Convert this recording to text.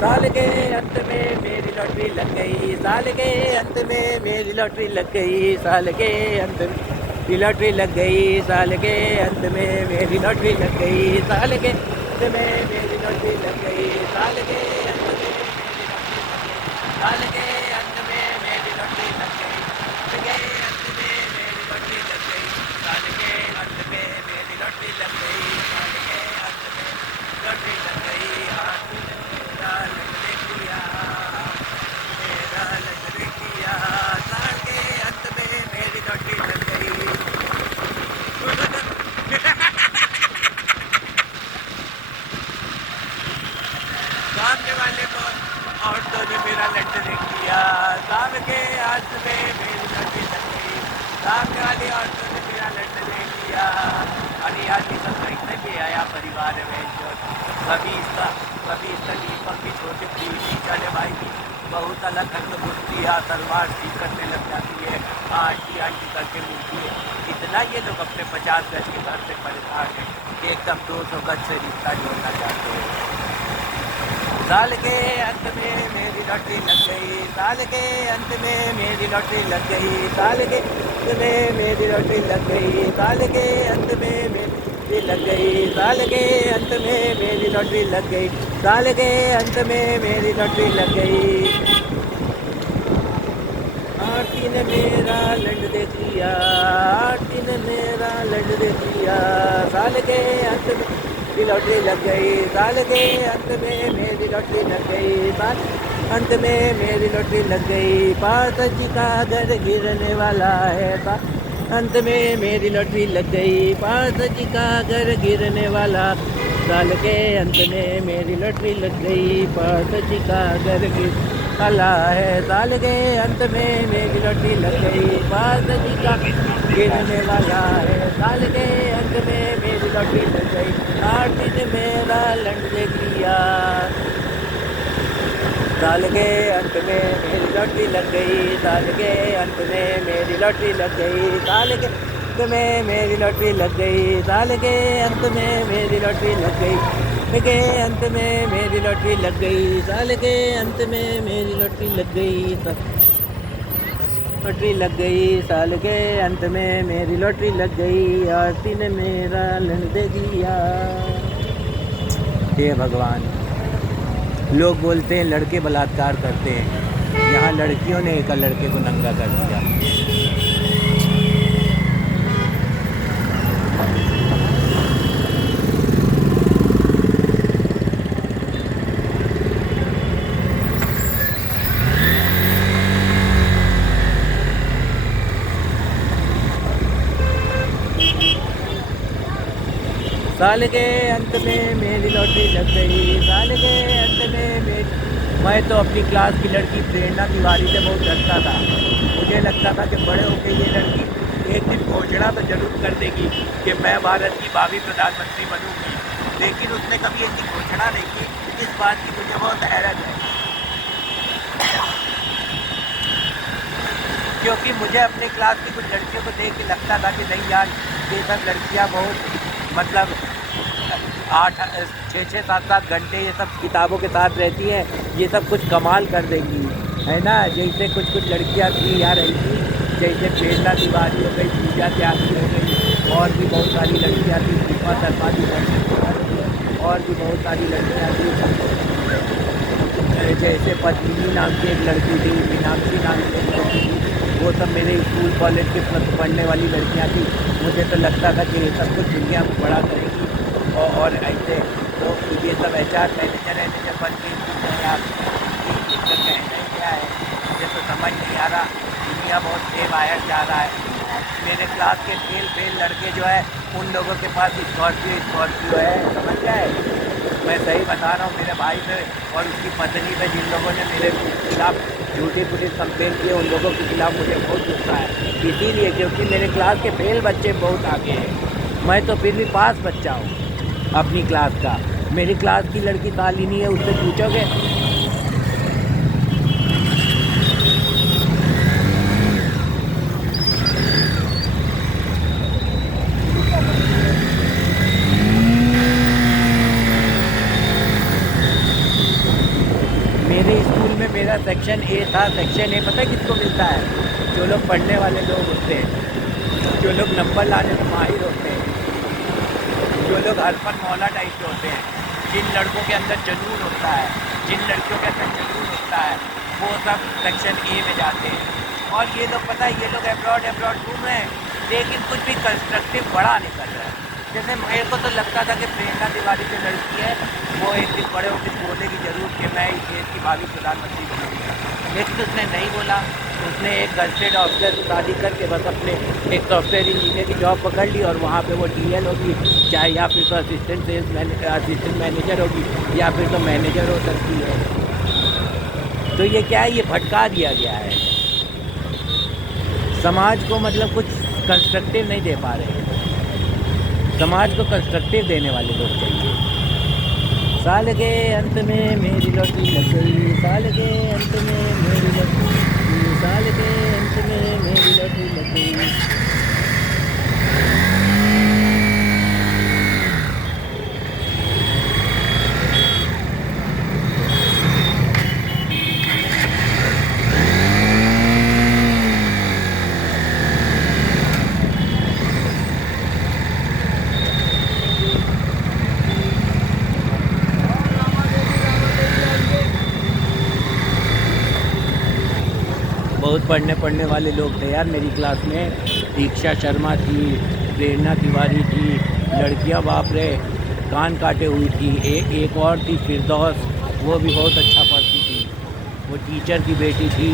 साल के अंत में मेरी लॉटरी लग गई, साल के अंत में मेरी लॉटरी लग गई, साल के अंत में मेरी लॉटरी लग गई, साल के अंत में मेरी लॉटरी लग गई, साल के अंत में मेरी लॉटरी लग गई, साल के अंत में साल के अंत में मेरी लॉटरी लग गई, साल के अंत में मेरी लॉटरी लग गई, साल के अंत में मेरी लॉटरी लग गई, साल के अंत में लॉटरी लग गई। हाथ मेरा लटके किया, मेरा लटके किया, साल के अंत में मेरी लॉटरी लग गई। सामने वाले को औरतों ने मेरा लटके किया, शाम के अंत में मेरी लॉटरी लग गई, सामने वाली औरतों ने मेरा लटके किया। अरे यार ये सब कैसे भी आया परिवार में, जो कभी इसका दीपक भी छोटे पीढ़ी चले भाई की बहुत अलग ढंग घुसती है, तलवार ठीक करने लग जाती है, आंटी आंटी करके मिलती है। इतना ये लोग अपने 50 गज के घर से परेशान है कि एकदम 200 गज से रिश्ता जोड़ना चाहते हैं। साल के अंत में मेरी लॉटरी लग गई, साल के अंत में मेरी लॉटरी लग गई, साल के अंत में मेरी लॉटरी लग गई, साल के अंत में मेरी लग गई, साल के अंत में मेरी लॉटरी लग गई, साल के अंत में मेरी लॉटरी लग गई। आरती ने मेरा लंड दे दिया, आरती ने मेरा लंड दे दिया, साल के अंत में मेरी लॉटरी लग गई, साल के अंत में मेरी लॉटरी लग गई, साल अंत में मेरी लॉटरी लग गई। पार्थ जी का घर गिरने वाला है, अंत में मेरी लॉटरी लग गई, पार्थ जी का घर गिरने वाला, साल के अंत में मेरी लॉटरी लग गई, पार्थ जी का घर गिरने वाला है, साल के अंत में मेरी लॉटरी लग गई, पार्थ जी का गिरने वाला है, साल के अंत में मेरी लॉटरी लग गई। आरती ने मेरा लंड दे दिया, साल के अंत में मेरी लॉटरी लग गई, साल के अंत में मेरी लॉटरी लग गई, साल के अंत में मेरी लॉटरी लग गई, साल के अंत में मेरी लॉटरी लग गई, साल के अंत में मेरी लॉटरी लग गई, साल के अंत में मेरी लॉटरी लग गई, लॉटरी लग गई, साल के अंत में मेरी लॉटरी लग गई। आरती ने मेरा लंड दे दिया। हे भगवान, लोग बोलते हैं लड़के बलात्कार करते हैं, यहाँ लड़कियों ने एक लड़के को नंगा कर दिया। साल के अंत में मेरी लॉटरी लग गई, साल के अंत में मेरी। मैं तो अपनी क्लास की लड़की प्रेरणा तिवारी से बहुत डरता था। मुझे लगता था कि बड़े होकर ये लड़की एक दिन घोषणा तो जरूर कर देगी कि मैं भारत की भावी प्रधानमंत्री बनूंगी, लेकिन उसने कभी ऐसी घोषणा नहीं की। इस बात की मुझे बहुत हैरत है, क्योंकि मुझे अपने क्लास की कुछ लड़कियों को देख के लगता था कि नहीं यार, ये सब लड़कियाँ बहुत मतलब 6-6, 7-7 घंटे ये सब किताबों के साथ रहती हैं, ये सब कुछ कमाल कर देंगी, है ना। जैसे कुछ लड़कियाँ थी यार ऐसी, जैसे प्रेरणा तिवारी हो गई, पूजा त्यागी हो गई, और भी बहुत सारी लड़कियाँ थी, दीपा शर्मा जी, और भी बहुत सारी लड़कियाँ थी। जैसे पद्मिनी नाम की एक लड़की थी, मीनाक्षी नाम की एक लड़की थी, वो सब मेरे स्कूल कॉलेज के पढ़ने वाली लड़कियाँ थी। मुझे तो लगता था कि ये सब कुछ दुनिया में बड़ा करेगी, और ऐसे तो ये सब HR मैनेजर है जब बन के यार, कहना क्या है, मुझे तो समझ नहीं आ रहा। दुनिया बहुत सेम आयर जा रहा है। मेरे क्लास के फेल लड़के जो है, उन लोगों के पास स्कॉर्पियो है, समझ गए। मैं सही बता रहा हूँ, मेरे भाई पे और उसकी पत्नी पे जिन लोगों ने मेरे खिलाफ झूठी पुलिस कंप्लेन की है, उन लोगों के खिलाफ मुझे बहुत गुस्सा है। इसीलिए क्योंकि मेरे क्लास के फेल बच्चे बहुत आगे हैं, मैं तो फिर भी पास बच्चा हूँ अपनी क्लास का। मेरी क्लास की लड़की शालिनी है, उससे पूछोगे अपने स्कूल में मेरा सेक्शन ए था। सेक्शन ए पता है किसको मिलता है? जो लोग पढ़ने वाले लोग होते हैं, जो लोग नंबर लाने में माहिर होते हैं, जो लोग हरफन मौला टाइप के होते हैं, जिन लड़कों के अंदर जुनून होता है, जिन लड़कियों के अंदर जुनून होता है, वो सब सेक्शन ए में जाते हैं। और ये लोग पता है, ये लोग अब्रॉड घूम रहे हैं, लेकिन कुछ भी कंस्ट्रक्टिव बड़ा नहीं कर रहे हैं। जैसे मेरे को तो लगता था कि प्रेरणा तिवारी जो लड़की है वो एक दिन बड़े होकर बोलेगी जरूर कि मैं इस देश की भावी प्रधानमंत्री बनूँगी, लेकिन उसने नहीं बोला। उसने एक गजटेड ऑफिसर से शादी करके बस अपने एक सॉफ्टवेयर इंजीनियर की जॉब पकड़ ली और वहाँ पे वो टीएल होगी, चाहे या फिर तो असिस्टेंट मैनेजर होगी या फिर तो मैनेजर हो सकती है। तो ये क्या है, ये भटका दिया गया है समाज को, मतलब कुछ कंस्ट्रक्टिव नहीं दे पा रहे हैं। समाज को कंस्ट्रक्टिव देने वाले लोग चाहिए। साल के अंत में मेरी लौटी लग गई, साल के अंत में मेरी लौटी, साल के अंत में मेरी लौटी लग गई। बहुत पढ़ने वाले लोग थे यार मेरी क्लास में। दीक्षा शर्मा थी, प्रेरणा तिवारी थी, लड़कियां बाप रे कान काटे हुई थी। एक और थी फिरदौस, वो भी बहुत अच्छा पढ़ती थी, वो टीचर की बेटी थी।